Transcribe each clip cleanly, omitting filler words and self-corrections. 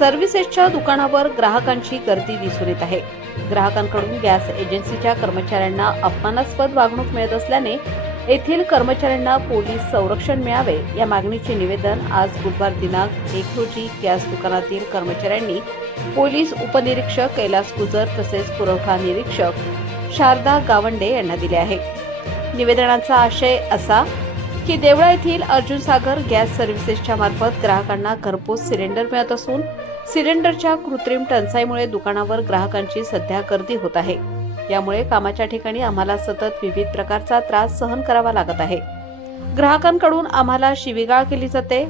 सर्व्हिसेसच्या दुकानावर ग्राहकांची गर्दी दिसून येत आहे. ग्राहकांकडून गॅस एजन्सीच्या कर्मचाऱ्यांना अपमानास्पद वागणूक मिळत असल्याने येथील कर्मचाऱ्यांना पोलीस संरक्षण मिळावे या मागणीचे निवेदन आज बुधवार दिनांक 1 रोजी गॅस दुकानातील कर्मचाऱ्यांनी पोलीस उपनिरीक्षक कैलास गुजर तसेच पुरवठा निरीक्षक शारदा गावंडे यांना दिले आहे. निवेदनाचा आशय असा की देवळा येथील अर्जुन सागर गॅस सर्व्हिसेसच्या मार्फत ग्राहकांना घरपोच सिलेंडर मिळत असून सिलेंडरच्या कृत्रिम टंचाईमुळे दुकानावर ग्राहकांची सध्या गर्दी होत आहे. यामुळे कामाच्या ठिकाणी आम्हाला सतत विविध प्रकारचा त्रास सहन करावा लागत आहे. ग्राहकांकडून आम्हाला शिवीगाळ केली जाते,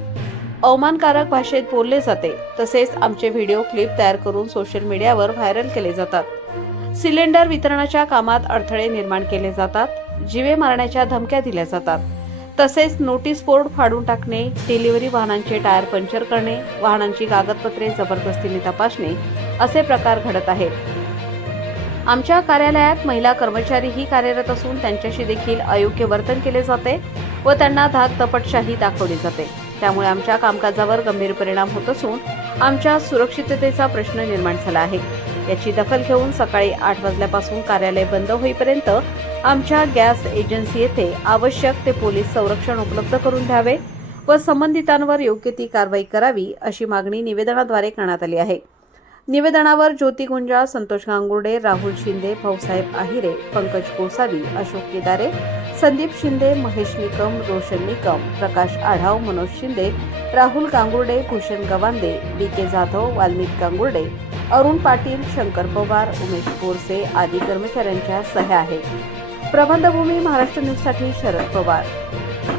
अवमानकारक भाषेत बोलले जाते, तसेच आमचे व्हिडिओ क्लिप तयार करून सोशल मीडियावर व्हायरल केले जातात. सिलेंडर वितरणाच्या कामात अडथळे निर्माण केले जातात, जीवे मारण्याच्या धमक्या दिल्या जातात. तसेच नोटीस बोर्ड फाडून टाकणे, डिलिव्हरी वाहनांचे टायर पंक्चर करणे, वाहनांची कागदपत्रे जबरदस्तीने तपासणे असे प्रकार घडत आहेत. आमच्या कार्यालयात महिला कर्मचारीही कार्यरत असून त्यांच्याशी देखील अयोग्य वर्तन केले जाते व त्यांना धाकदपटशाही दाखवली जाते. त्यामुळे आमच्या कामकाजावर गंभीर परिणाम होत असून आमच्या सुरक्षिततेचा प्रश्न निर्माण झाला आहे. याची दखल घेऊन सकाळी 8 वाजल्यापासून कार्यालय बंद होईपर्यंत आमच्या गॅस एजन्सी येथे आवश्यक ते पोलीस संरक्षण उपलब्ध करून द्यावे व संबंधितांवर योग्य ती कारवाई करावी अशी मागणी निवेदनाद्वारे करण्यात आली आहे. निवेदनावर ज्योती गुंजाळ, संतोष गांगुर्डे, राहुल शिंदे, भाऊसाहेब आहिरे, पंकज गोसावी, अशोक केदारे, संदीप शिंदे, महेश निकम, रोशन निकम, प्रकाश आढाव, मनोज शिंदे, राहुल गांगुर्डे, भूषण गवांदे, बी.के. जाधव, वाल्मिक गांगुर्डे, अरुण पाटील, शंकर पवार, उमेश बोरसे आदी कर्मचाऱ्यांच्या सह्या आहेत. प्रबंधभूमी महाराष्ट्र न्यूजसाठी शरद पवार.